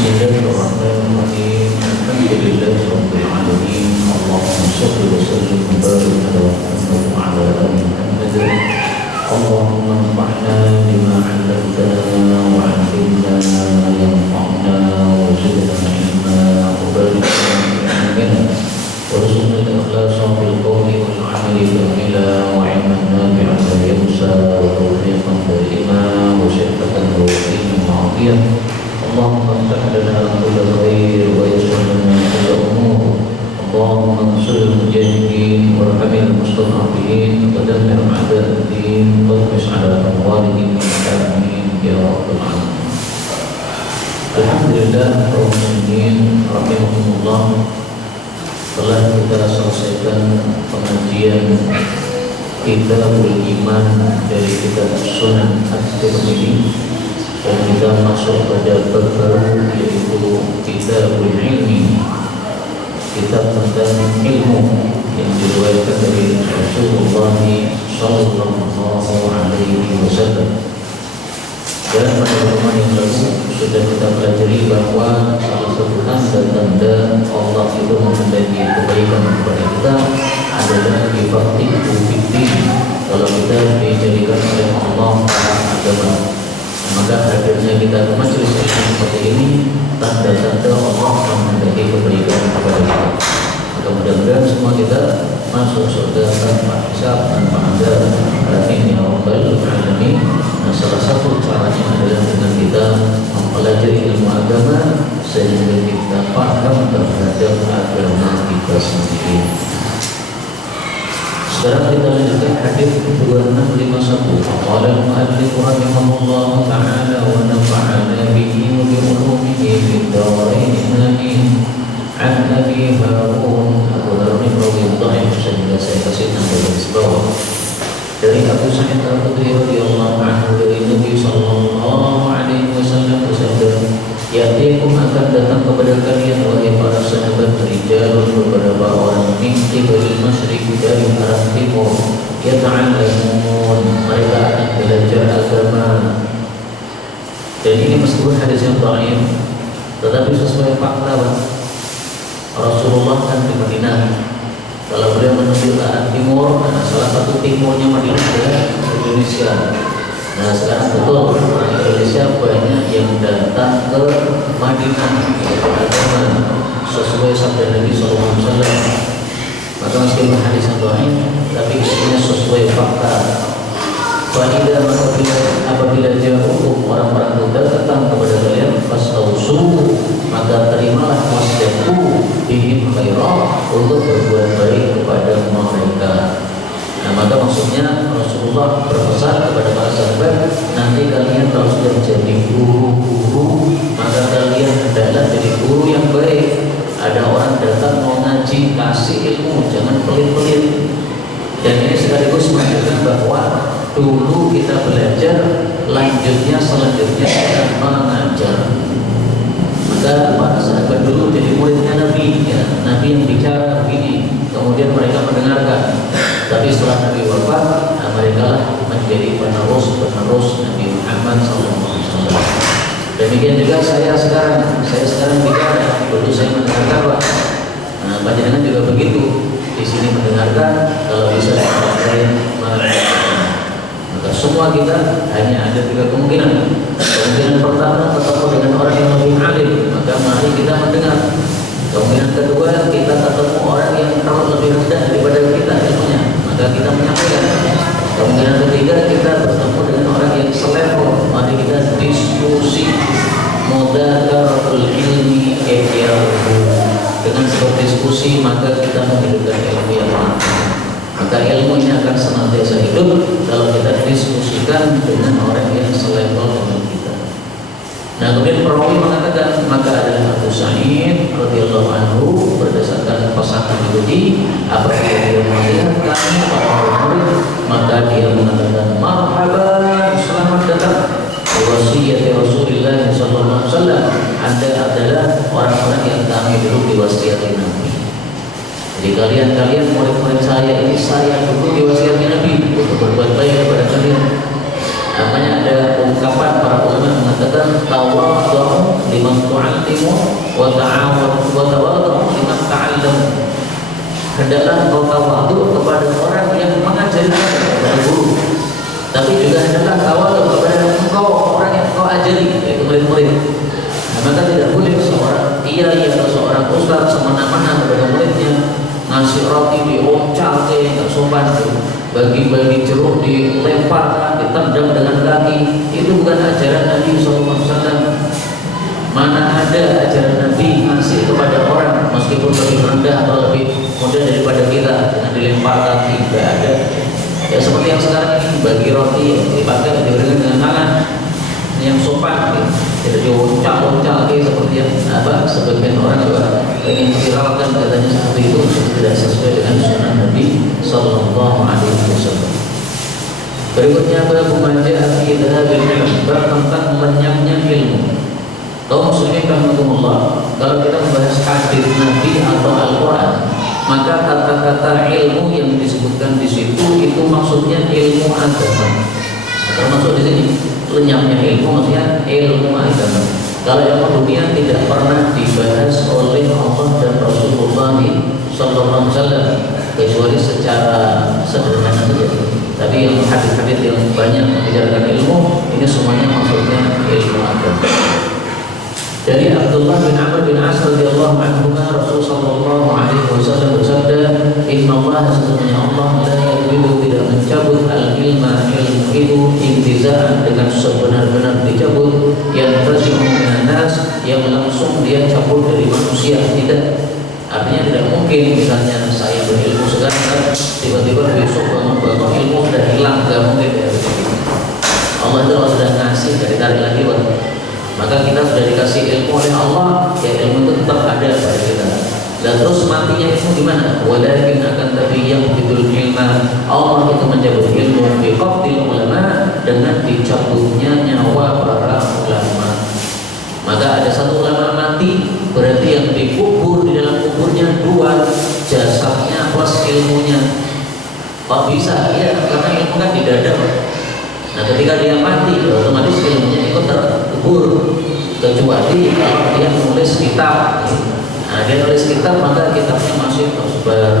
Bismillahirrahmanirrahim. Alhamdulillahirabbil alamin. Allahumma shalli wa sallim wa barik ala Muhammad wa ala ali Muhammad. Allahumma anfa'na bima 'allamtana wa 'allimna ma yanfa'una wa zidna 'ilma wa barik lana fi ilmina warzuqna al-ikhlasa fil qawli wal 'amali kamila wa 'ilman nafi'an la yansa wa tawfiqan daima wa shifatan wa 'ilman 'afiyah. Allahumma iftah lana kulla khair wa yassir lana kulla umur. Allahumma ansuril mujahidin warhamil mustad'afin wa dammir a'da'ad-din wa khmis 'ala amwalihim amin ya rabbal alamin. Alhamdulillah kaum muslimin rahimahumullah, telah kita selesaikan pengajian Kitabul Iman dari kitab Sunan At-Tirmidzi. Dan kita masuk pada bab baru, yaitu Kitabul Ilmi, kitab tentang ilmu yang diriwayatkan dari Rasulullah sallallahu alaihi wasallam. Dan pada pertemuan yang lalu sudah kita pelajari bahwa salah satu tanda-tanda Allah itu menghendaki kebaikan kepada kita adalah bifaqihu fiddin, kalau kita dijadikan oleh Allah dalam agama. Maka hadirnya kita ke majelis seperti ini tanda-tanda Allah menghendaki kebaikan kepada kita. Maka mudah-mudahan semua kita masuk surga tanpa hisab, tanpa azab. Amin ya rabbal alamin. Nah, salah satu caranya adalah dengan kita mempelajari ilmu agama sehingga kita paham terhadap agama kita sendiri. Sekarang kita lanjutkan hadis 2651. Qala al-mu'allif rahimahullah ta'ala wa nafa'ana bihi wa bi ulumihi fid dharain amin. An Abi Harun Abu Harun radhiyallahu sehingga saya kasih nama garis bawah. Dari Abu Sa'id Al-Khudri radhiyallahu anhu dari Nabi sallallahu alaihi wasallam bersabda, "Ya'tikum akan datang kepada kalian wahai para sahabat rijalun beberapa orang min qibalil masyriq dari arah timur, yata'allamun, mereka akan belajar agama." Dan ini meskipun hadis yang dhaif, tetapi sesuai fakta, Rasulullah kan di Madinah. Kalau beliau menuju ke arah timur, nah salah satu timurnya Madinah adalah Indonesia. Nah sekarang betul orang Indonesia banyak yang datang ke Madinah agama sesuai sabda Nabi SAW. Maka meskipun hadis yang dhaif, tapi isinya sesuai fakta. Faidah apabila jauh orang-orang itu datang kepada kalian, fastausu, maka terimalah wasiatku bihim khairah, untuk berbuat baik kepada mereka. Nah maka maksudnya Rasulullah berpesan kepada para sahabat, nanti kalian kalau sudah menjadi guru-guru, maka kalian hendaklah jadi guru yang baik. Ada orang datang mau ngaji, kasih ilmu, jangan pelit-pelit. Dan ini sekaligus menunjukkan bahwa dulu kita belajar, selanjutnya kita mengajar. Maka para sahabat dulu jadi muridnya Nabi, ya. Nabi yang bicara begini, kemudian mereka mendengarkan. Tapi setelah Nabi wafat, mereka lah menjadi penerus Nabi Muhammad SAW. Demikian juga saya sekarang bicara, dulu saya mendengarkan, Pak. Nah, panjenengan juga begitu. Di sini mendengarkan, kalau bisa mengajarkan. Maka semua kita hanya ada tiga kemungkinan. Kemungkinan pertama, ketemu dengan orang yang lebih alim, maka mari kita mendengar. Kemungkinan kedua, kita ketemu orang yang lebih rendah daripada kita ilmunya, maka kita menyampaikan. Kemungkinan ketiga, kita bertemu dengan orang yang selevel, mari kita diskusi. Mudakaratul ilmi dengan sebab diskusi, maka kita menghidupkan ilmu yang manfaat. Maka ilmu ini akan senantiasa hidup kalau kita diskusikan dengan orang yang selevel dengan kita. Nah kemudian perawi mengatakan, maka adalah Abu Sa'id radhiyallahu anhu berdasarkan pasangan Yahudi, apabila dia melihat kami para murid, maka dia mengatakan, marhaban, selamat datang. Wasiat Rasulullah sallallahu alaihi wasallam, Anda adalah orang-orang yang kami dulu diwasiati Nabi. Jadi kalian murid-murid saya ini, saya dulu diwasiati Nabi untuk berbuat baik kepada kalian. Makanya ada ungkapan para ulama mengatakan tawadhu liman tu'allimu wa tawadhu liman ta'allamu. Hendaklah engkau tawadhu kepada orang yang mengajari kepada guru, tapi juga hendaklah tawadhu kepada engkau orang yang engkau ajari, yaitu murid-murid. Nah, maka tidak boleh seorang kiai atau seorang ustaz semena-mena kepada muridnya, ngasih roti dioncal nggak sopan, bagi-bagi jeruk dilemparkan, ditendang dengan kaki. Itu bukan ajaran Nabi SAW. Mana ada ajaran Nabi ngasih kepada orang meskipun lebih rendah atau lebih muda daripada kita dengan dilempar kaki? Tidak ada. Ya seperti yang sekarang ini, bagi roti dipakai diberikan dengan tangan yang sopan, tidak diuncak-uncak seperti yang sebagian orang juga ingin viralkan katanya seperti itu, tidak sesuai dengan sunnah Nabi Sallallahu Alaihi Wasallam. Berikutnya bab majaa fi dhahabil ilm, bab tentang lenyapnya ilmu. Kaum muslimin rahimakumullah, kalau kita membahas hadis Nabi atau Al-Quran, maka kata-kata ilmu yang disebutkan di situ itu maksudnya ilmu agama. Termasuk di sini lenyapnya ilmu maksudnya ilmu agama. Kalau ilmu dunia tidak pernah dibahas oleh Allah dan Rasulullah Sallallahu Alaihi Wasallam kecuali secara sederhana saja. Tapi yang hadis-hadis yang banyak membicarakan ilmu ini semuanya maksudnya ilmu agama. Dari Abdullah bin Amr bin As radhiyallahu anhu, Rasulullah sallallahu alaihi wasallam bersabda, "Inna Allah sesungguhnya Allah la yaqbidu tidak mencabut al-ilma ilmu itu intizaan dengan sebenar-benar dicabut, yang tersimu minan nas yang langsung dia cabut dari manusia, tidak. Artinya tidak mungkin misalnya saya berilmu sekarang tiba-tiba besok bangun ilmu sudah hilang, tidak mungkin ya. Allah itu sudah ngasih dari tarik lagi maka kita sudah dikasih ilmu oleh Allah, ya ilmu itu tetap ada pada kita. Dan terus matinya ilmu gimana? Walakin akan tapi yang betul ilmu Allah itu mencabut ilmu biqabdil ulama dengan dicabutnya nyawa para ulama. Maka ada satu ulama mati, berarti yang dikubur di dalam kuburnya dua, jasadnya plus ilmunya. Kok bisa? Ya karena ilmu kan di dada. Nah ketika dia mati, otomatis ilmunya ikut terkubur, kecuali kalau dia menulis kitab. Nah dia nulis kitab maka kitabnya masih tersebar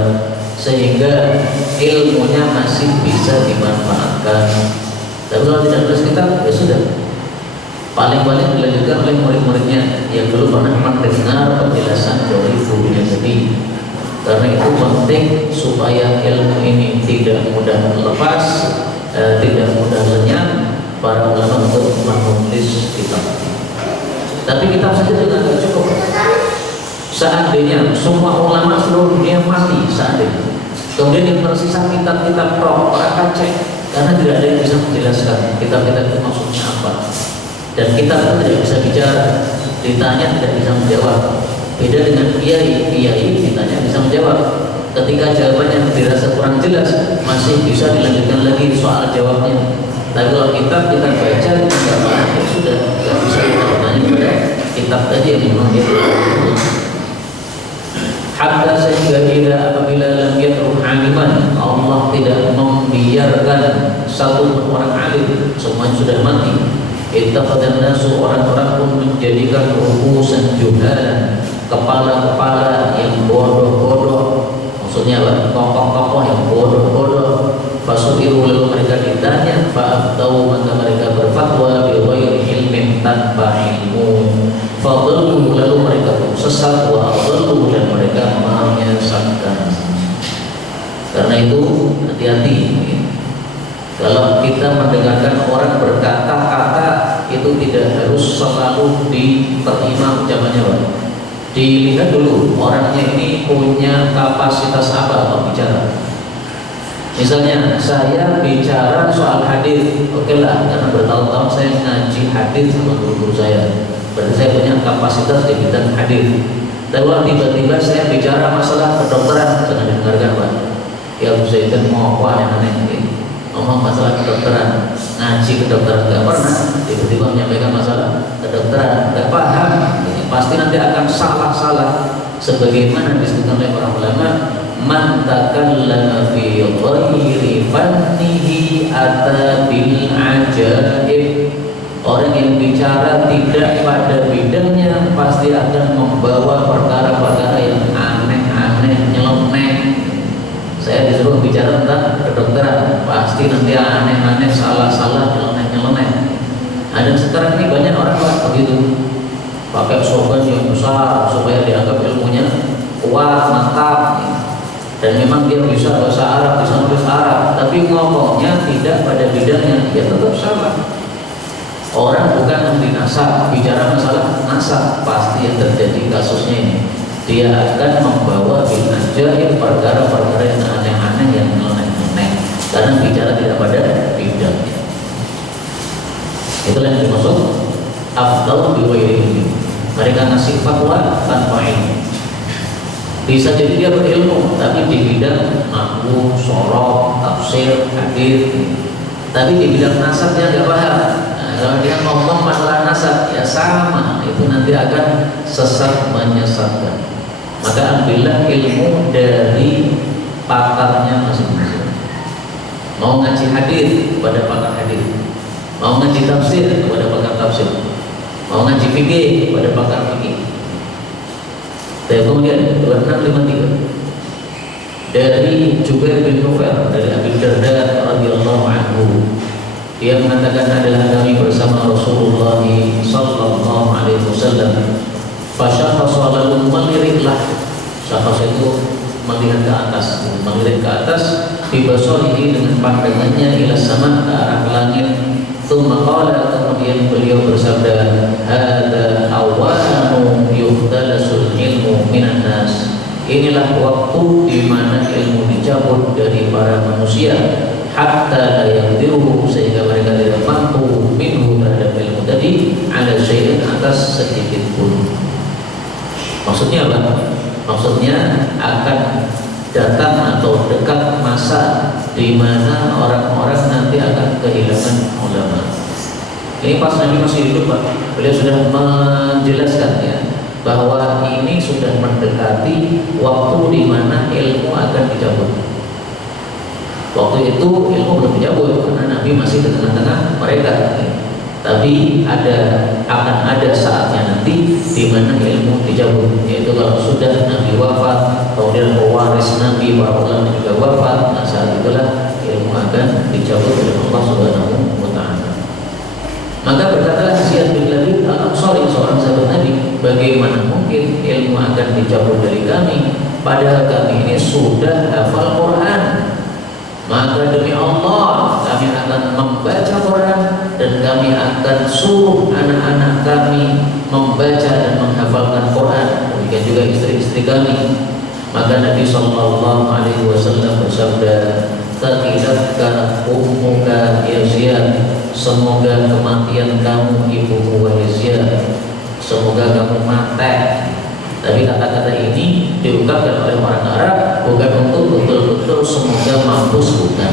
sehingga ilmunya masih bisa dimanfaatkan. Tapi kalau tidak nulis kitab ya sudah, paling-paling dilanjutkan oleh murid-muridnya yang belum pernah mendengar penjelasan dari gurunya tadi. Karena itu penting supaya ilmu ini tidak mudah lepas, tidak mudah lenyap para ulama untuk menulis kitab. Tapi kitab saja juga tidak cukup. Seandainya semua ulama seluruh dunia mati seandainya, kemudian yang tersisa kitab-kitab roh, orang akan cek karena tidak ada yang bisa menjelaskan kitab-kitab itu maksudnya apa. Dan kitab itu tidak bisa bicara, ditanya tidak bisa menjawab. Beda dengan kiai ditanya bisa menjawab. Ketika jawabannya dirasa kurang jelas, masih bisa dilanjutkan lagi soal jawabnya. Tapi kalau kitab kita baca, kita nggak paham, ya sudah, nggak bisa kita bertanya pada kitab tadi yang memang dia. Hatta sehingga apabila lam yatruh aliman, Allah tidak membiarkan satu orang alim, semuanya sudah mati. Ittaqadan nasu, orang-orang pun menjadikan ru'usan juhalan, kepala-kepala yang bodoh-bodoh. Maksudnya apa? Tokoh-tokoh yang bodoh-bodoh. Fasu'iru, lalu mereka ditanya, fa'aftau, maka mereka berfatwa bi ghairi ilmin, tanpa ilmu. Fadallu, lalu mereka pun sesat, wa adallu, dan mereka menyesatkan. Karena itu hati-hati. Kalau kita mendengarkan orang berkata-kata itu tidak harus selalu diterima ucapannya, Pak. Dilihat dulu orangnya ini punya kapasitas apa untuk bicara. Misalnya saya bicara soal hadis, oke lah, karena bertahun-tahun saya ngaji hadis sama guru-guru saya, berarti saya punya kapasitas di bidang hadis. Tapi kalau tiba-tiba saya bicara masalah kedokteran, jangan dengarkan, Pak. Ya saya kan mau apa yang aneh, ngomong masalah kedokteran, ngaji kedokteran nggak pernah, tiba-tiba menyampaikan masalah kedokteran nggak paham, pasti nanti akan salah-salah. Sebagaimana disebutkan oleh para ulama, man takallama fi ghairi fannihi ata bil ajab. Orang yang bicara tidak pada bidangnya pasti akan membawa perkara-perkara yang aneh-aneh, nyeleneh. Saya disuruh bicara tentang kedokteran, pasti nanti aneh-aneh, salah-salah, nyeleneh-nyeleneh. Dan sekarang ini banyak orang begitu, pakai slogan yang besar supaya dianggap ilmunya kuat, mantap. Dan memang dia bisa bahasa Arab, bisa nulis Arab, tapi ngomongnya tidak pada bidangnya, ya tetap salah. Orang bukan ahli nasab, bicara masalah nasab, pasti yang terjadi kasusnya ini. Dia akan membawa bil ajaib perkara-perkara yang aneh-aneh, yang nyeleneh-nyeleneh, karena bicara tidak pada bidangnya. Itulah yang dimaksud afdal biwairi ilmi. Mereka ngasih fatwa tanpa ilmu. Bisa jadi dia berilmu, tapi di bidang nahwu, shoroh, tafsir, hadis, tapi di bidang nasab dia nggak paham. Kalau dia ngomong masalah nasab, ya sama, itu nanti akan sesat menyesatkan. Maka ambillah ilmu dari pakarnya masing-masing. Mau ngaji hadis kepada pakar hadis, mau ngaji tafsir kepada pakar tafsir, mau ngaji fikih kepada pakar fikih. Dan kemudian 2653 dari Jubair bin Nufair dari Abi Darda radhiyallahu anhu, dia mengatakan adalah kami bersama Rasulullah sallallahu alaihi wasallam. Fasyakha lalu meliriklah. Syakha itu melihat ke atas, melirik ke atas, bibasarihi dengan pandangannya ila sama, ke arah langit. Tsumma qala, kemudian beliau bersabda, hadza awanu yuhtalasul ilmu minan nas. Inilah waktu di mana ilmu dicabut dari para manusia, hatta la yaqdiru, sehingga mereka tidak mampu minhu, terhadap ilmu tadi, ala syai'in, atas sedikit pun. Maksudnya apa? Maksudnya akan datang atau dekat masa di mana orang-orang nanti akan kehilangan ulama. Ini pas Nabi masih hidup, Pak. Beliau sudah menjelaskan ya, bahwa ini sudah mendekati waktu di mana ilmu akan dicabut. Waktu itu ilmu belum dicabut karena Nabi masih di tengah-tengah mereka. Tapi akan ada saatnya nanti di mana ilmu dicabut, yaitu kalau sudah Nabi wafat, kemudian pewaris Nabi, para ulama juga wafat. Nah, saat itulah ilmu akan dicabut oleh Allah Subhanahu wa Ta'ala. Maka berkatalah Ziyad bin Labid al-Ansari, seorang sahabat Nabi, bagaimana mungkin ilmu akan dicabut dari kami, padahal kami ini sudah hafal Quran. Maka demi Allah kami akan membaca Quran, dan kami akan suruh anak-anak kami membaca dan menghafalkan Quran. Demikian juga istri-istri kami. Maka Nabi Sallallahu Alaihi Wasallam bersabda, taqilatka ummuka ya Ziyad, semoga kematian kamu ibumu wahai Ziyad, semoga kamu mati. Tapi kata-kata ini diungkapkan oleh orang Arab bukan untuk betul-betul semoga mampus, bukan.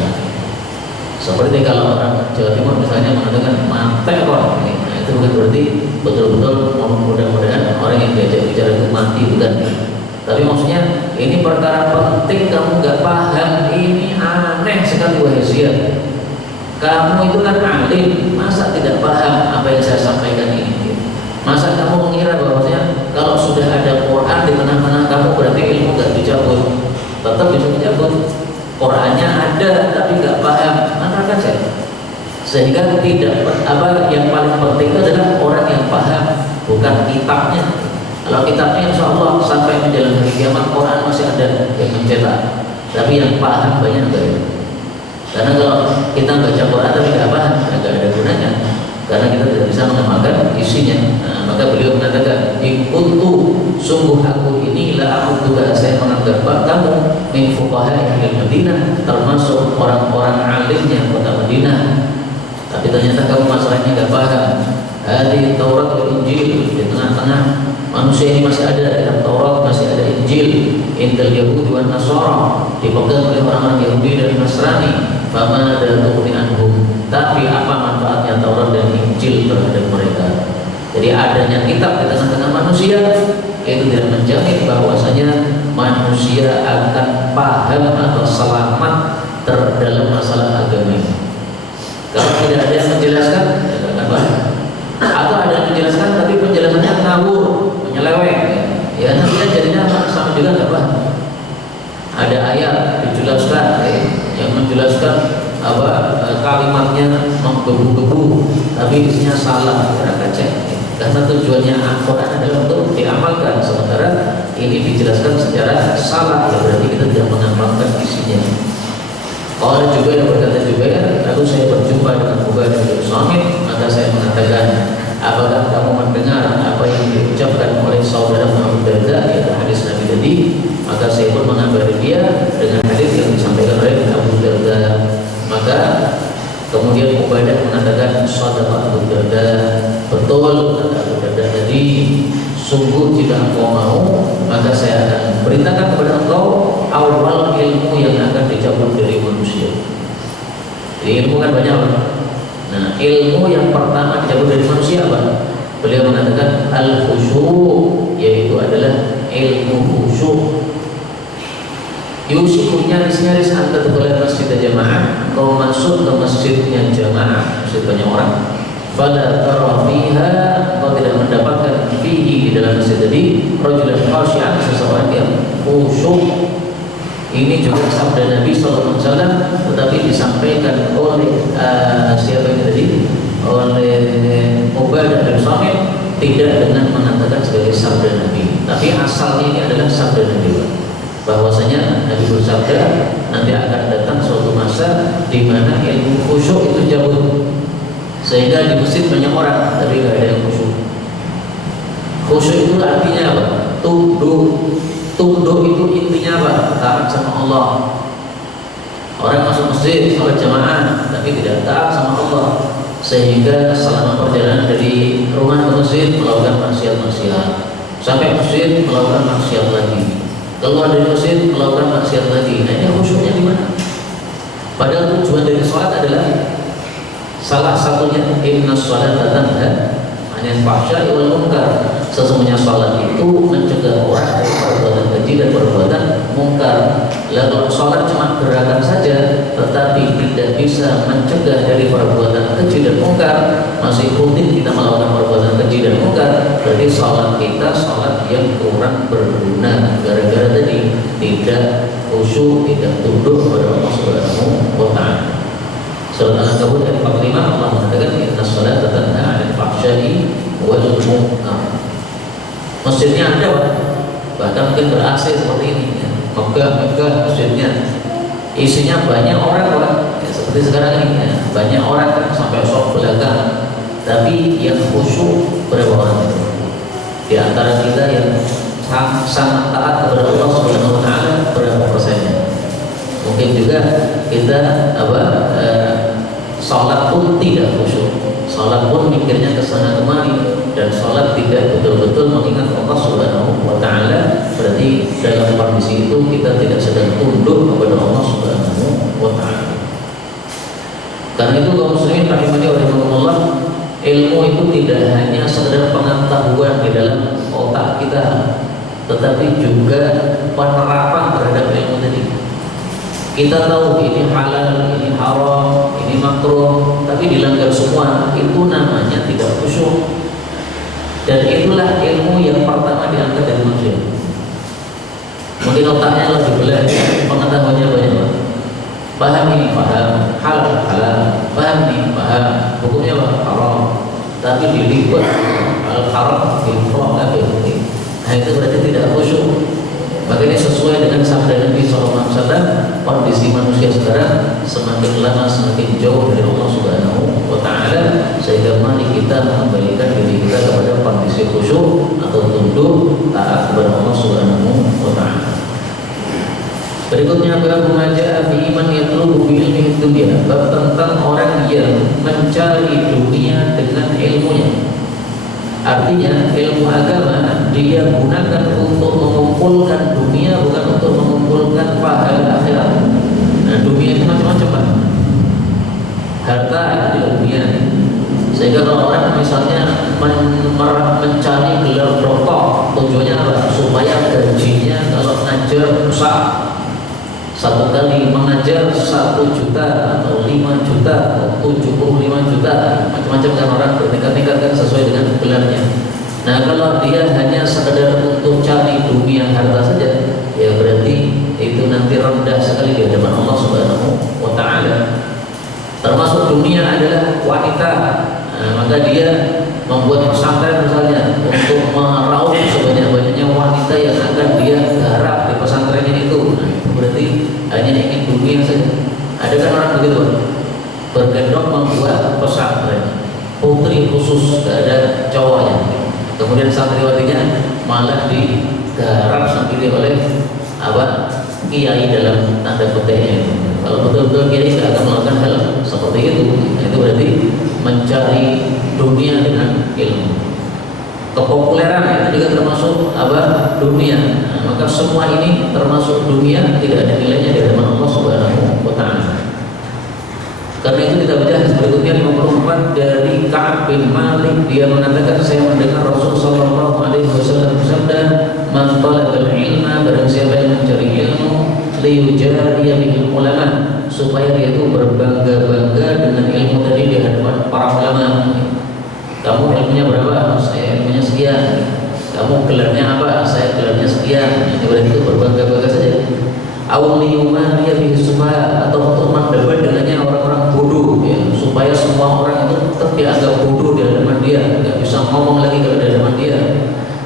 Seperti kalau orang Jawa Timur misalnya mengatakan mati kok, nah itu bukan berarti betul-betul mudah-mudahan orang yang diajak bicara itu mati, bukan. Tapi maksudnya ini perkara penting, kamu gak paham, ini aneh sekali wahai Ziyad. Kamu itu kan alim, masa tidak paham apa yang saya sampaikan ini? Masa kamu mengira bahwasanya kalau sudah ada Quran di tengah-tengah kamu berarti ilmu gak dicabut? Tetap bisa dicabut. Qurannya ada tapi gak paham, mana kan saya? Sehingga tidak yang paling penting itu adalah orang yang paham, bukan kitabnya. Kalau kitabnya insya Allah sampai menjelang hari kiamat Quran masih ada yang mencetak, tapi yang paham banyak enggak ya? Karena kalau kita baca Quran tapi gak paham, gak ada gunanya, karena kita tidak bisa mengamalkan isinya. Nah, maka beliau mengatakan, "Ikuntu, sungguh aku ini la aku juga, saya menganggap kamu min fuqaha ahli Madinah, termasuk orang-orang alimnya kota Madinah. Tapi ternyata kamu masalahnya enggak paham. Hadis Taurat dan Injil, di tengah-tengah manusia ini masih ada dalam Taurat, masih ada Injil. Indal Yahudi wan Nasara, dipegang oleh orang-orang Yahudi dan Nasrani. Fama datu'ni anhum, tapi apa manfaatnya Taurat dan Injil terhadap mereka? Jadi adanya kitab di tengah-tengah manusia itu tidak menjamin bahwasanya manusia akan paham atau selamat dalam masalah agama ini. Kalau tidak ada yang menjelaskan, tidak akan paham. jalannya ngawur, menyeleweng, ya nanti jadinya sama juga nggak paham. Ada ayat dijelaskan yang menjelaskan kalimatnya menggebu-gebu, tapi isinya salah, kira kacek. Karena tujuannya Al-Quran adalah untuk diamalkan, sementara ini dijelaskan secara salah, ya berarti kita tidak mengamalkan isinya. Kalau juga berkata juga, lalu saya berjumpa dengan Ubadah bin Samit, maka saya mengatakan, apakah kamu mendengar apa yang diucapkan oleh saudara Abu Darda, yaitu hadis Nabi tadi? Maka saya pun mengabari dia dengan hadis yang disampaikan oleh Abu Darda. Maka kemudian Ubadah mengatakan, shadaqa Abu Darda, betul kata Abu Darda tadi, sungguh jika engkau mau, maka saya akan beritakan kepada engkau awal ilmu yang akan dicabut dari manusia. Jadi ilmu kan banyak apa? Nah, ilmu yang pertama dicabut dari manusia apa? Beliau mengatakan al-khusyu', yaitu adalah ilmu khusyuk. Yusufunya nyaris antar oleh masjid jamaah, kau masuk ke masjidnya jamaah, masjid banyak orang. Fala tara fiha, kau tidak mendapatkan fihi di dalam masjid tadi rajulan khashi'an, seseorang yang khusyuk. Ini juga sabda Nabi sallallahu alaihi wasallam, tetapi disampaikan oleh siapa ini tadi? Oleh Ubadah bin Samit, tidak dengan mengatakan sebagai sabda Nabi, tapi asalnya ini adalah sabda Nabi. Bahwasanya Nabi bersabda, nanti akan datang suatu masa di mana ilmu khusyuk itu jauh, sehingga di masjid banyak orang tapi tidak ada yang khusyuk. Khusyuk itu artinya apa? Tunduk. Tunduk itu intinya apa? Taat sama Allah. Orang masuk masjid salat jamaah tapi tidak taat sama Allah, sehingga selama perjalanan dari rumah ke masjid melakukan maksiat-maksiat, sampai masjid melakukan maksiat lagi, keluar dari masjid melakukan maksiat lagi. Nah, ini khusyuknya di mana? Padahal tujuan dari sholat adalah salah satunya inna sholata tanha 'anil fahsya'i wal munkar. Sesungguhnya sholat itu mencegah orang dari perbuatan keji dan perbuatan mungkar. Lalu sholat cuma gerakan saja, tetapi tidak bisa mencegah dari perbuatan keji dan mungkar, masih rutin kita melakukan perbuatan keji dan mungkar, berarti sholat kita sholat yang kurang berguna, gara-gara tadi tidak khusyuk, tidak tunduk kepada Allah Subhanahu wa Ta'ala. Surat Al-Ankabut ayat 45, Allah mengatakan inna sholata tanha 'anil fahsya'i wal munkar. Masjidnya ada, bahkan mungkin ber-AC seperti ini, ya. Megah masjidnya, isinya banyak orang, ya, seperti sekarang ini, ya. Banyak orang kan, sampai sok belakang, tapi yang khusyuk berapa orang? Di antara kita yang sangat taat kepada Allah Subhanahu wa Ta'ala berapa persennya? Mungkin juga kita sholat pun tidak khusyuk, sholat pun mikirnya kesana kemari, dan sholat tidak betul-betul mengingat Allah Subhanahu wa Ta'ala. Berarti dalam kondisi itu kita tidak sedang tunduk kepada Allah Subhanahu wa Ta'ala. Karena itu kaum muslimin rahimani wa rahimakumullah, ilmu itu tidak hanya sekedar pengetahuan di dalam otak kita, tetapi juga penerapan terhadap ilmu tadi. Kita tahu ini halal, ini haram, ini makruh, tapi dilanggar semua, itu namanya tidak khusyuk. Dan itulah ilmu yang pertama diangkat dari manusia. Mungkin otaknya lebih belah, pengetahuannya banyak. Paham ini, paham, halal, paham ini, paham, hukumnya haram, tapi dilibat al-haram, dilifrah, nah itu berarti tidak khusyuk. Maka ini sesuai dengan sabda Nabi SAW, kondisi manusia sekarang semakin lama semakin jauh dari Allah Subhanahu wa Ta'ala, sehingga mari kita mengembalikan diri kita kepada kondisi khusyuk atau tunduk taat kepada Allah Subhanahu wa Ta'ala. Berikutnya bab maja'a fi man yatlubu bi ilmi dunya, bab tentang orang yang mencari dunia dengan ilmunya. Artinya ilmu agama dia gunakan untuk mengumpulkan dunia, bukan untuk mengumpulkan pahala akhirat. Nah, dunia itu macam-macam, Pak. Harta itu dunia. Sehingga kalau orang misalnya mencari gelar doktor, tujuannya apa? Supaya gajinya kalau ngajar besar. Satu kali mengajar 1 juta atau 5 juta atau 75 juta, macam-macam kan orang bertingkat-tingkat kan sesuai dengan gelarnya. Nah kalau dia hanya sekedar untuk cari dunia harta saja, ya berarti itu nanti rendah sekali di hadapan Allah Subhanahu wa Ta'ala. Termasuk dunia adalah wanita. Maka dia membuat pesantren misalnya untuk meraup sebanyak-banyaknya wanita yang akan dia garap di pesantrennya itu. Nah, itu berarti hanya ingin dunia saja. Ada kan orang begitu, bergendong membuat pesantren putri khusus, gak ada cowoknya. Kemudian santriwatinya malah digarap sendiri oleh kiai dalam tanda petiknya itu. Kalau betul-betul kiai tidak akan melakukan hal seperti itu. Itu berarti mencari dunia dengan ilmu. Kepopuleran itu juga termasuk dunia. Nah, maka semua ini termasuk dunia, tidak ada nilainya di hadapan Allah Subhanahu wa Ta'ala. Karena itu kita baca hadis berikutnya 54 dari Ka'ab bin Malik. Dia mengatakan, saya mendengar Rasul sallallahu alaihi wasallam bersabda, "Man talabal ilma," barang siapa yang mencari ilmu, liyujariya bil ulama, supaya dia itu berbangga-bangga dengan ilmu tadi di hadapan para ulama. Kamu ilmunya berapa? Saya ilmunya sekian. Kamu gelarnya apa? Saya gelarnya sekian. Itu berarti berbangga-bangga saja. Awliyumaniya bihi sufaha, atau untuk mendebat dengannya orang-orang bodoh, ya, supaya semua orang itu tetap dianggap bodoh di hadapan dia, tidak bisa ngomong lagi kalau di hadapan dia.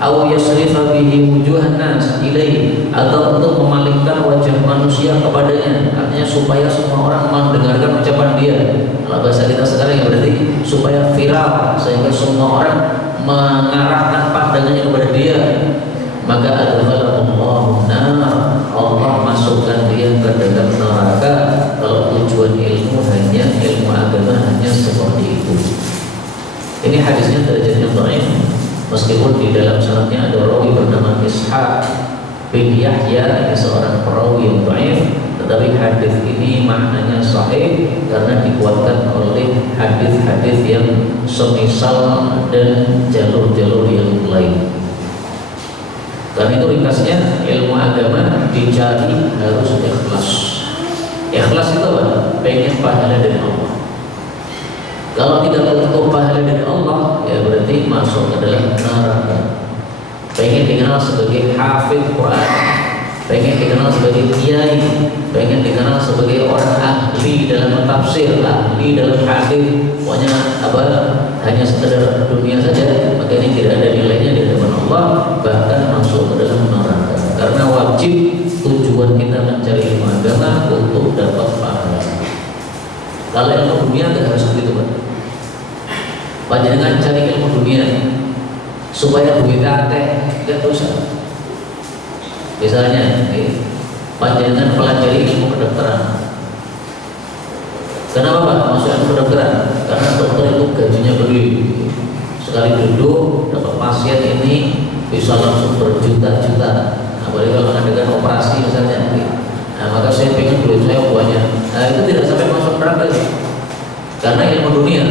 Aw yasrifa bihi wujuhan nas ilaihi, atau untuk memalingkan wajah manusia kepadanya, artinya supaya semua orang mendengarkan ucapan dia. Kalau bahasa kita sekarang ya berarti supaya viral, sehingga semua orang mengarahkan pandangannya kepada dia. Maka adkhalahullahu nar, Allah masukkan dia ke dalam neraka kalau tujuan ilmu hanya ilmu agama hanya seperti itu. Ini hadisnya derajatnya dhaif, meskipun di dalam sanadnya ada rawi bernama Ishaq bin Yahya, ini seorang perawi yang dhaif, tetapi hadis ini maknanya sahih karena dikuatkan oleh hadis-hadis yang semisal dan jalur-jalur yang lain. Karena itu ringkasnya, ilmu agama dicari harus ikhlas. Ikhlas itu apa? Pengen pahala dari Allah. Kalau tidak untuk pahala dari Allah, ya berarti masuk ke dalam neraka. Pengen dikenal sebagai hafidh Quran, pengen dikenal sebagai kiai, pengen dikenal sebagai orang ahli dalam tafsir, ahli dalam hadis, pokoknya hanya sekedar dunia saja, maka ini tidak ada nilainya di hadapan Allah, bahkan masuk ke dalam neraka. Karena wajib tujuan kita mencari ilmu agama untuk dapat pahala. Kalau ilmu dunia tidak harus begitu, Pak. Panjenengan cari ilmu dunia supaya duit akeh, tidak dosa. Misalnya, panjenengan pelajari ilmu kedokteran. Kenapa Pak masuk ilmu kedokteran? Karena dokter itu gajinya gede. Sekali duduk dapat pasien ini bisa langsung berjuta-juta. Apalagi kalau mengadakan operasi misalnya. Nah, maka saya ingin duit saya banyak. Nah, itu tidak sampai masuk neraka. Karena ilmu dunia.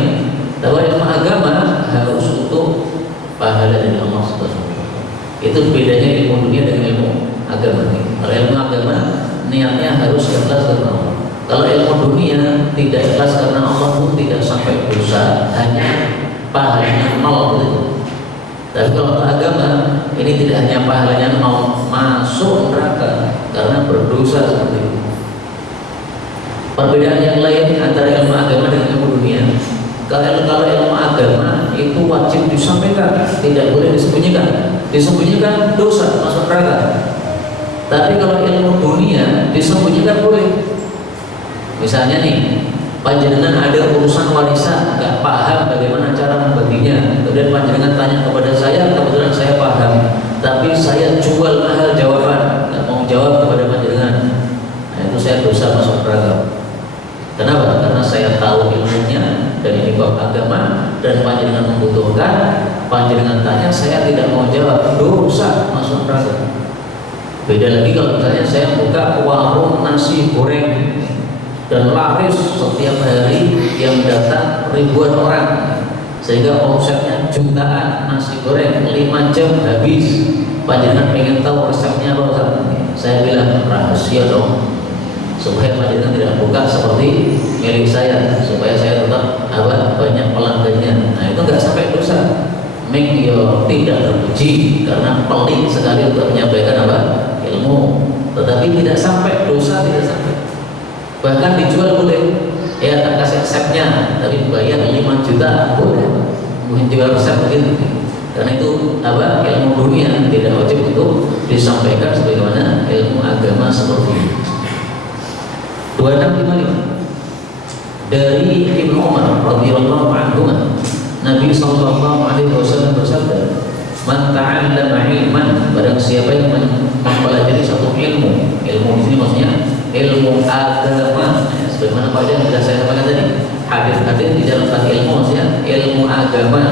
Tapi ilmu agama harus untuk pahala dari Allah Subhanahu wa Ta'ala. Itu bedanya ilmu dunia dengan ilmu agama. Kalau ilmu agama niatnya harus ikhlas karena Allah. Kalau ilmu dunia tidak ikhlas karena Allah pun tidak sampai dosa, hanya pahalanya nol gitu. Tapi kalau untuk agama ini tidak hanya pahalanya nol, masuk neraka karena berdosa seperti itu. Perbedaan yang lain antara ilmu agama dengan ilmu dunia. Kalau ilmu agama itu wajib disampaikan, tidak boleh disembunyikan. Disembunyikan dosa, masuk neraka. Tapi kalau ilmu dunia disembunyikan boleh. Misalnya nih, panjenengan ada urusan warisan, nggak paham bagaimana cara membaginya. Kemudian panjenengan tanya kepada saya, kebetulan saya paham, tapi saya jual mahal jawaban, nggak mau jawab kepada panjenengan. Nah, itu saya dosa masuk neraka. Kenapa? Karena saya tahu ilmunya dan ini bab agama dan panjenengan membutuhkan, panjenengan tanya saya tidak mau jawab, dosa masuk neraka. Beda lagi kalau misalnya saya buka warung nasi goreng dan laris setiap hari yang datang ribuan orang, sehingga omsetnya jutaan, nasi goreng 5 jam habis. Panjenengan pengen tahu resepnya apa? Saya bilang rahasia dong, supaya panjenengan tidak buka seperti milik saya, supaya saya tetap banyak pelanggannya. Nah, itu nggak sampai dosa. Make your tidak terpuji karena pelit sekali untuk menyampaikan apa? Ilmu. Tetapi tidak sampai dosa, tidak sampai. Bahkan dijual boleh. Ya tak kasih resepnya, tapi bayar 5 juta boleh. Mungkin jual resep begitu. Karena itu apa? Ilmu dunia tidak wajib untuk disampaikan sebagaimana ilmu agama seperti ini. 2655 dari Ibnu Umar radhiyallahu anhu, Nabi sallallahu alaihi wasallam bersabda, "Man ta'allama ilman," barang siapa yang mempelajari satu ilmu. Ilmu di sini maksudnya ilmu agama. Sebagaimana pada yang sudah saya sampaikan tadi, hadis-hadis di dalam ilmu maksudnya ilmu agama.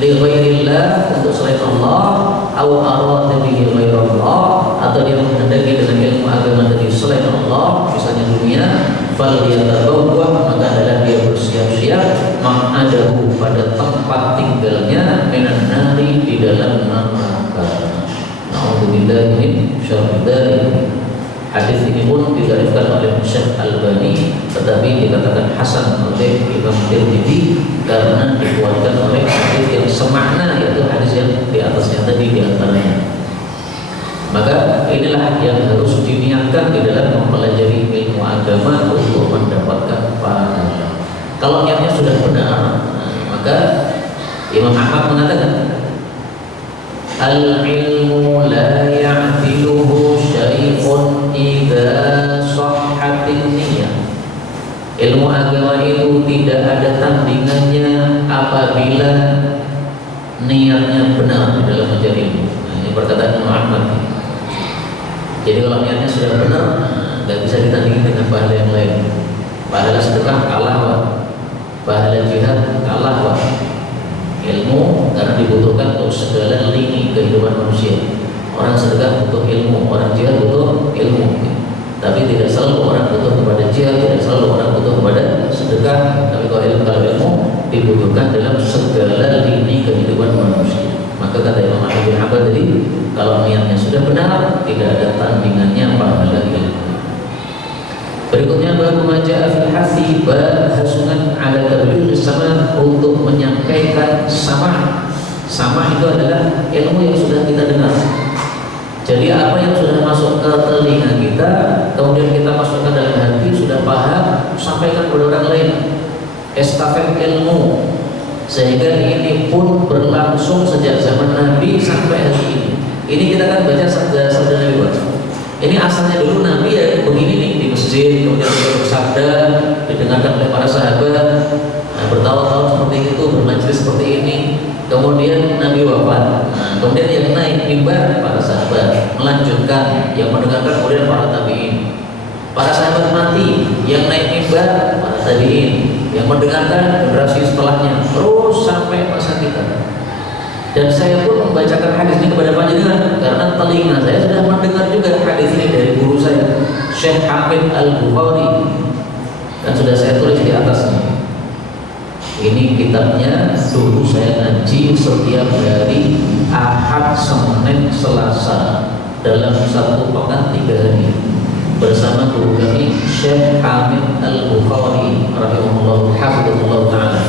Li ghairillah, untuk selain Allah, atau arada bihi ghairallah, atau dia menghendaki dengan ilmu agama tadi selain Allah, misalnya dunia, fal yatabawwa, maka adalah dia bersiap-siap ma'adahu, pada tempat tinggalnya, minan nari, di dalam neraka. Na'udzubillahi min syarri dzalik. Hadis ini pun didarifkan oleh Syekh Albani, tetapi dikatakan hasan oleh Imam Tirmidzi karena dikuatkan oleh hadis yang semakna, yaitu hadis yang di atasnya tadi diantaranya. Maka inilah yang harus diniatkan di dalam mempelajari ilmu agama untuk mendapatkan pahala. Kalau niatnya sudah benar, maka Imam Ahmad mengatakan, al-ilmu la ya'diluhu syai'un idza sahhatin niyyah. Ilmu agama itu tidak ada tandingannya apabila niatnya benar di dalam mencari ilmu. Ini perkataan Imam Ahmad. Jadi kalau niatnya sudah benar, nggak bisa ditandingin dengan pahala yang lain. Pahala sedekah kalah, Pak. Pahala jihad kalah, Pak. Ilmu karena dibutuhkan untuk segala lini kehidupan manusia. Orang sedekah butuh ilmu, orang jihad butuh ilmu. Tapi tidak selalu orang butuh kepada jihad, tidak selalu orang butuh kepada sedekah. Tapi kalau ilmu dibutuhkan dalam segala lini kehidupan manusia. Maka kata Imam Ahmad bin Hanbal tadi, kalau niatnya sudah benar, tidak ada tandingannya pahala ilmu. Berikutnya baru maja'a fil hasi, bahasungan ala tabligh sama, untuk menyampaikan sama. Sama itu adalah ilmu yang sudah kita dengar. Jadi apa yang sudah masuk ke telinga kita, kemudian kita masukkan dalam hati, sudah paham, sampaikan kepada orang lain. Estafet ilmu. Sehingga ini pun berlangsung sejak zaman Nabi sampai hari ini. Ini kita kan baca sabda Nabi. Ini asalnya dulu Nabi ya begini nih, di masjid, kemudian dia bersabda, didengarkan oleh para sahabat, bertahun-tahun seperti itu, bermajlis seperti ini. Kemudian Nabi wafat, kemudian yang naik mimbar para sahabat, melanjutkan, yang mendengarkan kemudian para tabi'in. Para sahabat mati, yang naik mimbar para tabi'in, yang mendengarkan generasi setelahnya, terus sampai masa kita. Dan saya pun membacakan hadis ini kepada panjenengan karena telinga saya sudah mendengar juga hadis ini dari guru saya, Syekh Hamid Al-Bukhari, dan sudah saya tulis di atasnya. Ini kitabnya dulu saya ngaji setiap hari Ahad, Senin, Selasa dalam satu pekan 3 hari bersama guru kami Syekh Hamid Al-Bukhari rahimahullah hafizahullah ta'ala.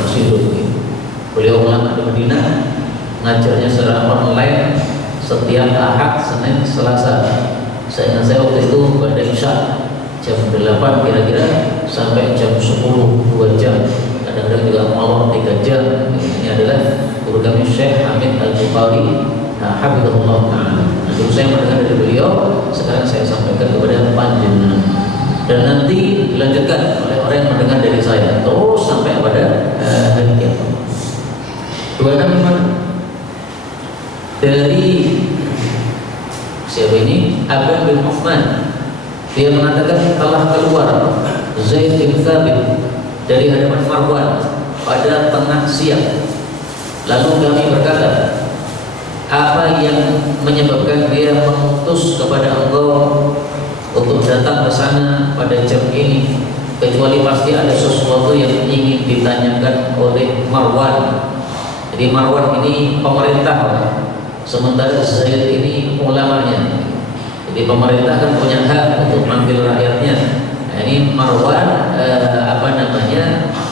Beliau ulama di Madinah, ngajarnya secara online setiap Ahad, Senin, Selasa. Saya ingat saya waktu itu pada Isya jam 8 kira-kira sampai jam 10, 2 jam. Kadang-kadang juga malam 3 jam. Ini adalah guru kami Syekh Hamid Al-Bukhari hafizahullah ta'ala. Dulu saya mendengar dari beliau, sekarang saya sampaikan kepada panjenengan. Dan nanti dilanjutkan oleh orang yang mendengar dari saya terus sampai pada hari kiamat. 26 dari siapa ini? Abu bin Uthman. Dia mengatakan telah keluar Zaid bin Thabit dari hadapan Marwan pada tengah siang. Lalu kami berkata, apa yang menyebabkan dia mengutus kepada engkau untuk datang ke sana pada jam ini, kecuali pasti ada sesuatu yang ingin ditanyakan oleh Marwan. Jadi Marwan ini pemerintah, sementara Zaid ini ulamanya. Jadi pemerintah kan punya hak untuk manggil rakyatnya. Nah, ini Marwan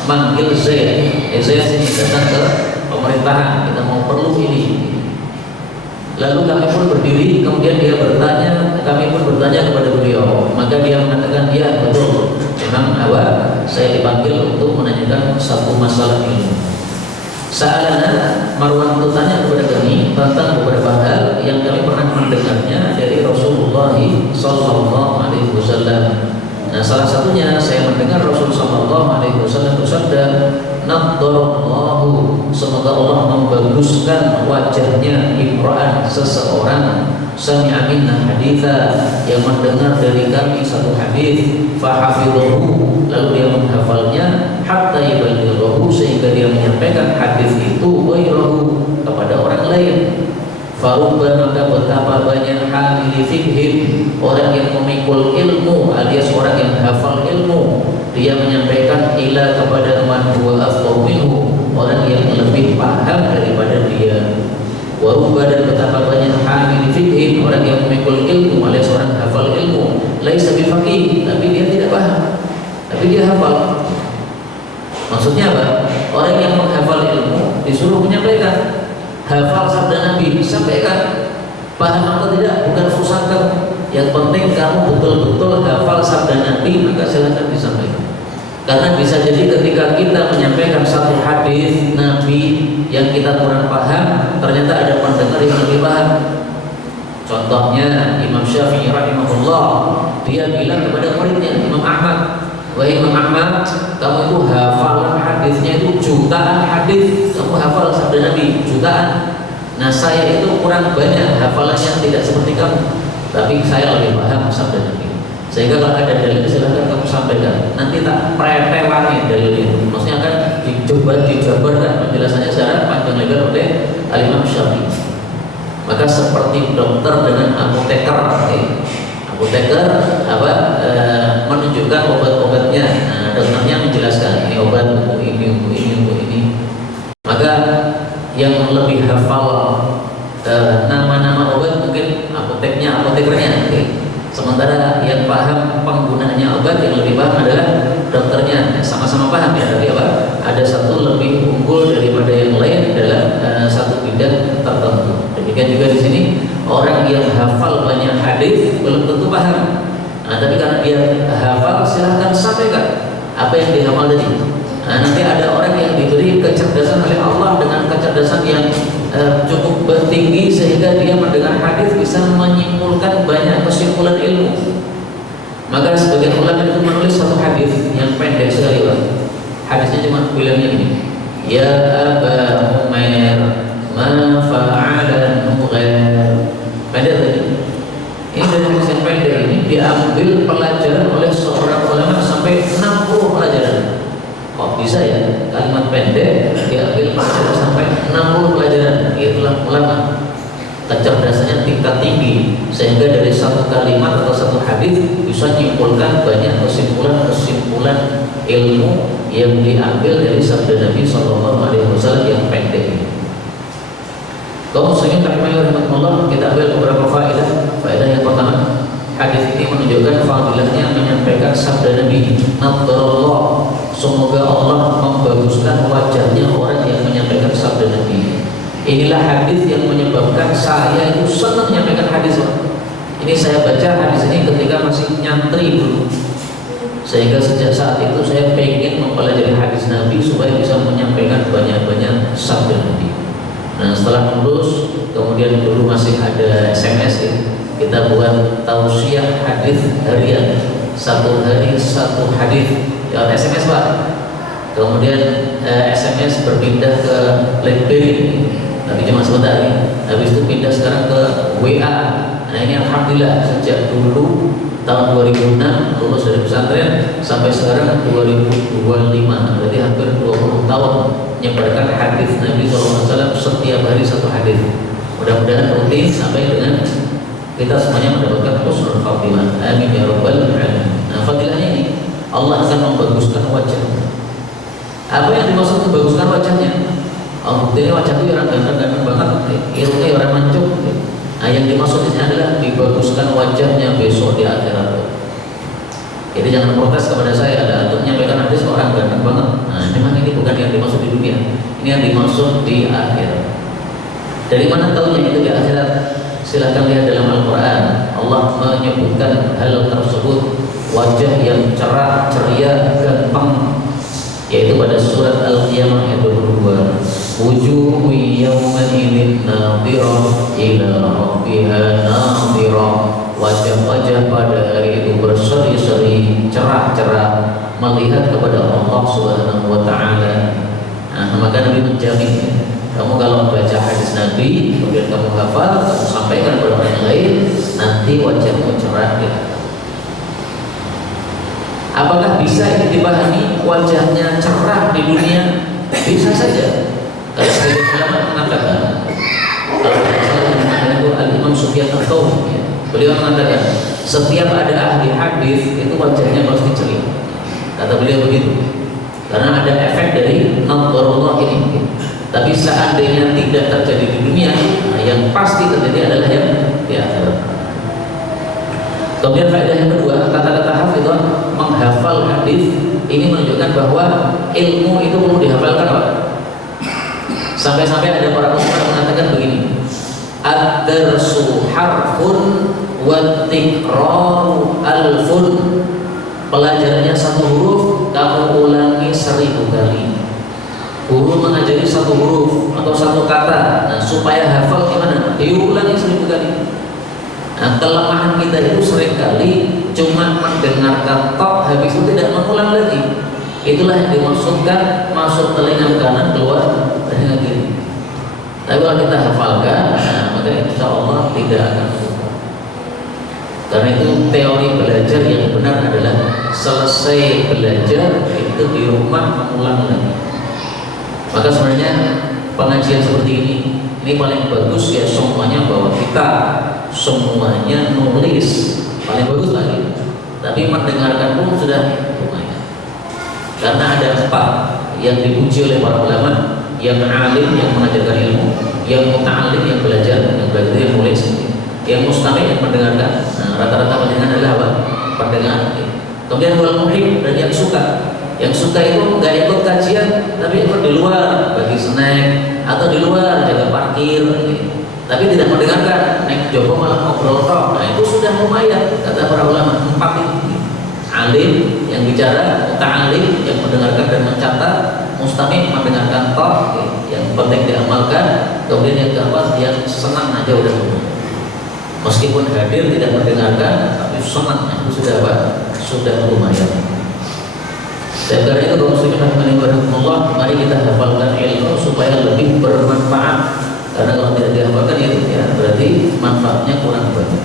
manggil Zaid. Zaid ini datang ke pemerintahan, kita mau perlu ini. Lalu kami pun berdiri, kemudian dia bertanya, kami pun bertanya kepada beliau. Maka dia mengatakan, ya betul, memang saya dipanggil untuk menanyakan satu masalah ilmu. Sa'alana, Marwan bertanya kepada kami tentang beberapa hal yang kami pernah mendengarnya dari Rasulullah Sallallahu Alaihi Wasallam. Nah, salah satunya saya mendengar Rasul Sallallahu Alaihi Wasallam bersabda, "Naddarallahu, semoga Allah membaguskan wajahnya imra'an seseorang sami'a minna haditha, yang mendengar dari kami satu hadis, fahafidhahu, lalu dia menghafalnya, hatta yuballighahu, sehingga dia menyampaikan hadis itu ghairahu, kepada orang lain. Farubba, maka betapa banyak hamili fikhin, orang yang memikul ilmu alias orang yang hafal ilmu, dia menyampaikan ila kepada man huwa afqahu minhu, orang yang lebih paham daripada dia. Warubba, dan betapa banyak hamili fikhin, orang yang memikul ilmu alias orang hafal ilmu, laisa bifaqih, tapi dia tidak paham, tapi dia hafal. Maksudnya apa? Orang yang menghafal ilmu disuruh menyampaikan, hafal sabda Nabi, sampaikan. Paham atau tidak bukan urusan kamu. Yang penting kamu betul-betul hafal sabda Nabi, maka silakan disampaikan. Karena bisa jadi ketika kita menyampaikan satu hadis Nabi yang kita kurang paham, ternyata ada pendengar yang lebih paham. Contohnya Imam Syafi'i rahimahullah, dia bilang kepada muridnya Imam Ahmad, wahai Imam Ahmad, kamu itu hafalan hadisnya itu jutaan hadis, kamu hafal sabda Nabi jutaan. Nah, saya itu kurang banyak hafalannya, tidak seperti kamu, tapi saya lebih paham sabda Nabi. Sehingga kalau ada dalil silahkan kamu sampaikan. Nanti tak pretelangi dalil itu. Maksudnya akan dijabarkan penjelasannya secara panjang lebar oleh Imam Syafi'i. Maka seperti dokter dengan apoteker, apoteker menunjukkan obat-obatnya. Nah, dokternya menjelaskan ini obat untuk ini, untuk ini, untuk ini. Maka yang lebih hafal nama-nama obat mungkin apoteknya, apotekernya. Sementara yang paham penggunaannya obat, yang lebih paham adalah dokternya. Sama-sama paham ya, tapi apa? Ada satu lebih unggul daripada yang lain dalam satu bidang tertentu. Demikian juga di sini, orang yang hafal banyak hadis belum tentu paham. Nah, tapi karena dia hafal, silahkan sampaikan apa yang dihafal tadi. Nah, nanti ada orang yang diberi kecerdasan oleh Allah dengan kecerdasan yang cukup tinggi, sehingga dia mendengar hadis bisa menyimpulkan banyak kesimpulan ilmu. Maka sebagian ulama itu menulis satu hadis yang pendek sekali, Pak. Hadisnya cuma bilangnya ini, ya Aba Umair, ma fa'ala Nughair. Pendek tadi. Ini dari hadis yang pendek ini diambil pelajaran oleh seorang ulama sampai 60 pelajaran. Kok bisa ya kalimat pendek diambil pelajaran sampai 60 pelajaran? Itulah ulama, kecerdasannya tingkat tinggi, sehingga dari satu kalimat atau satu hadis bisa menyimpulkan banyak kesimpulan ilmu yang diambil dari sabda Nabi Sallallahu Alaihi Wasallam yang pendek ini. Kaum muslimin rahimahullah, kita ambil beberapa faedah. Faedah yang pertama, hadis ini menunjukkan fadilahnya menyampaikan sabda Nabi. Naddarallah, semoga Allah membaguskan wajahnya orang yang menyampaikan sabda Nabi. Inilah hadis yang menyebabkan saya itu senang menyampaikan hadis. Ini saya baca hadis ini ketika masih nyantri dulu, sehingga sejak saat itu saya pengen mempelajari hadis Nabi supaya bisa menyampaikan banyak-banyak sabda Nabi. Nah, setelah lulus, kemudian dulu masih ada SMS ya, kita buat tausiah hadis harian, satu hari satu hadis ya, SMS Pak. Kemudian SMS berpindah ke BlackBerry, tapi cuma sebentar nih. Habis itu pindah sekarang ke WA. Nah, ini alhamdulillah sejak dulu tahun 2006 lulus dari pesantren sampai sekarang 2025, berarti hampir 20 tahun menyebarkan hadis Nabi SAW setiap hari satu hadis. Mudah-mudahan rutin sampai dengan kita semuanya mendapatkan husnul khatimah. Amin ya rabbal alamin. Nah, fadilahnya ini Allah akan membaguskan wajah. Apa yang dimaksud membaguskan wajahnya? Oh, ini wajah itu orang ganteng-ganteng banget, ilmunya orang mancung. Nah, yang dimaksud ini adalah dibaguskan wajahnya besok di akhirat. Jadi jangan protes kepada saya, ada untuk menyampaikan hadis orang ganteng banget. Nah, memang ini bukan yang dimaksud di dunia, ini yang dimaksud di akhirat. Dari mana tahunya itu di akhirat? Silahkan lihat dalam Al-Quran, Allah menyebutkan hal tersebut, wajah yang cerah, ceria, ganteng, yaitu pada surat Al-Qiyamah ayat 22. Wujuhu yawma idzin nadhirah ila rabbiha nadhirah. Wajah-wajah pada hari itu berseri-seri, cerah-cerah, melihat kepada Allah Subhanahu wa taala. Nah, maka Nabi menjamin, kamu kalau baca hadis Nabi, kemudian kamu hafal, kamu sampaikan kepada orang lain, nanti wajahmu cerah ya. Apakah bisa ini dipahami wajahnya cerah di dunia? Bisa saja. Kalau sebagian ulama mengatakan, kalau saya itu Al-Imam Sufyan Ats-Tsauri, ya, beliau mengatakan setiap ada ahli hadis itu wajahnya pasti ceria. Kata beliau begitu. Karena ada efek dari nadharullah ini. Tapi seandainya tidak terjadi di dunia, nah yang pasti terjadi adalah yang di akhirat. Kemudian faedah yang kedua, kata-kata hafidhah menghafal hadis ini menunjukkan bahwa ilmu itu perlu dihafalkan, Pak. Sampai-sampai ada para ulama mengatakan begini, ad-darsu harfun wa tikraru alfun. Pelajarannya satu huruf, kamu ulangi 1000 kali. Guru mengajari satu huruf atau satu kata, nah supaya hafal gimana? Diulangi 1000 kali. Nah, kelemahan kita itu seringkali cuma mendengarkan tok, habis itu tidak mengulang lagi. Itulah yang dimaksudkan masuk telinga kanan, keluar telinga kiri. Tapi kalau kita hafalkan, nah, maka insya Allah tidak akan lupa. Karena itu teori belajar yang benar adalah selesai belajar itu di rumah mengulang lagi. Maka sebenarnya pengajian seperti ini paling bagus ya semuanya, bahwa kita semuanya nulis paling bagus lagi. Tapi mendengarkan pun sudah lumayan. Karena ada 4 yang dipuji oleh para ulama, yang alim yang mengajarkan ilmu, yang muta'alim yang belajar itu yang nulis, yang mustami yang mendengarkan. Nah, rata-rata pendengar adalah apa? Pendengar. Kemudian wal muhib, dan yang suka. Yang suka itu nggak ikut kajian, tapi ikut di luar bagi snack atau di luar jaga parkir, tapi tidak mendengarkan, naik jopo malah ngobrol tok. Nah itu sudah lumayan, kata para ulama. 4 ini, alim yang bicara, muta'alim yang mendengarkan dan mencatat, mustami mendengarkan tok, yang penting diamalkan. Kemudian yang keempat, yang senang aja udah lumayan. Meskipun hadir tidak mendengarkan, tapi senang, itu sudah apa? Sudah lumayan. Dan karena itu kaum muslimin rahimahumullah, mari kita hafalkan ilmu supaya lebih bermanfaat. Karena kalau tidak dihafalkan ya berarti manfaatnya kurang banyak.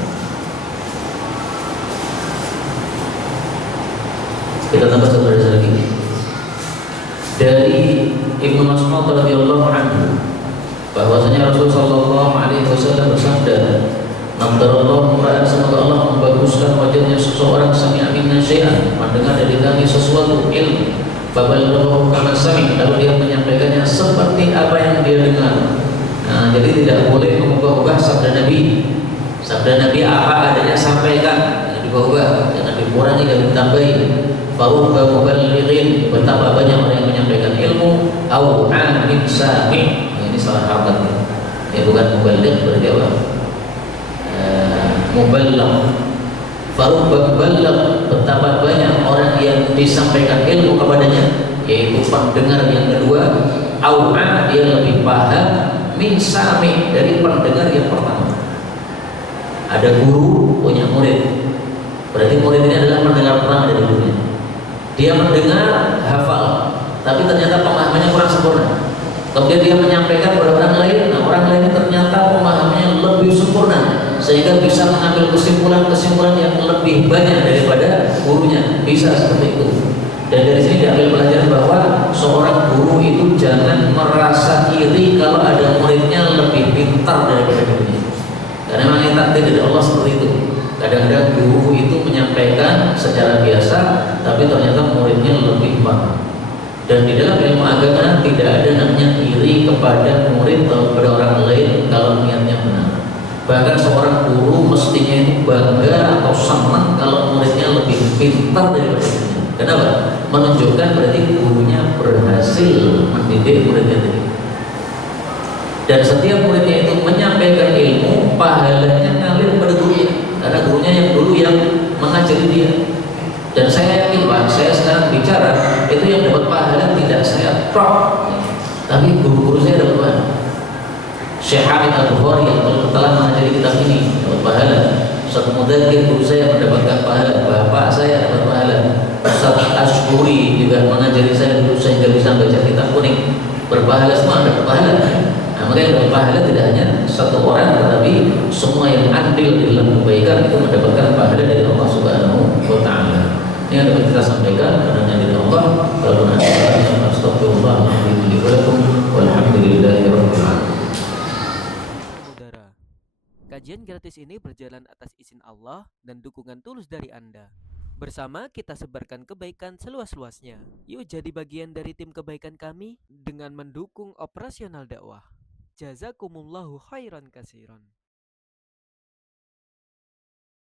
Kita tambah satu hadis lagi dari Ibnu Mas'ud radhiyallahu anhu, bahwasanya Rasulullah sallallahu alaihi wasallam bersabda, "Nadarallahu ra'an," semoga Allah membaguskan wajahnya seseorang, sami'a minna syai'an, mendengar dari kami sesuatu ilmu, fabalaghahu kama sami', lalu dia menyampaikannya seperti apa yang dia dengar. Nah, jadi tidak boleh mengubah-ubah sabda Nabi. Sabda Nabi apa adanya sampaikan, jangan diubah, jangan dikurangi dan ditambahi. Farubba muballighin, betapa banyak orang yang menyampaikan ilmu, au amin sami'. Ini salah harkat ya, bukan muballigh, berarti apa? Muballigh. Farubba muballigh, betapa banyak orang yang disampaikan ilmu kepadanya, yaitu pendengar yang kedua, au'a, dia lebih paham, min sami, dari pendengar yang pertama. Ada guru punya murid, berarti murid ini adalah pendengar pertama dari gurunya. Dia mendengar, hafal, tapi ternyata pemahamannya kurang sempurna. Kemudian dia menyampaikan kepada orang lain, nah orang lain ternyata pemahamannya lebih sempurna, sehingga bisa mengambil kesimpulan-kesimpulan yang lebih banyak daripada gurunya. Bisa seperti itu. Dan dari sini diambil pelajaran bahwa seorang guru itu jangan merasa iri kalau ada muridnya lebih pintar daripada dirinya. Karena memang takdir dari Allah seperti itu. Kadang-kadang guru itu menyampaikan secara biasa, tapi ternyata muridnya lebih paham. Dan di dalam ilmu agama tidak ada namanya iri kepada murid atau kepada orang lain kalau niatnya benar. Bahkan seorang guru mestinya itu bangga atau senang kalau muridnya lebih pintar daripada dirinya. Kenapa? Menunjukkan berarti gurunya berhasil mendidik muridnya tadi. Dan setiap muridnya itu menyampaikan ilmu, pahalanya mengajari dia. Dan saya yakin Pak, saya sekarang bicara itu yang dapat pahala tidak saya prok, tapi guru-guru saya dapat pahala. Syekh Hamid Al-Bukhari yang telah mengajari kitab ini dapat pahala. Ustaz Mudzakkir guru saya mendapatkan pahala, bapak saya dapat pahala. Ustaz Ashkuri juga mengajari saya dulu sehingga bisa baca kitab kuning, berpahala semua, dapat pahala. Nah, maka yang dapat pahala tidak hanya satu orang, tetapi semua yang andil di dalam kebaikan itu mendapatkan pahala dari Allah Subhanahu wa Ta'ala. Ini yang dapat kita sampaikan dengan dari Allah. Kalau ada astagfirullah walhamdulillahirabbil alamin. Saudara, kajian gratis ini berjalan atas izin Allah dan dukungan tulus dari Anda. Bersama kita sebarkan kebaikan seluas-luasnya. Yuk jadi bagian dari tim kebaikan kami dengan mendukung operasional dakwah. Jazakumullahu khairan katsiran.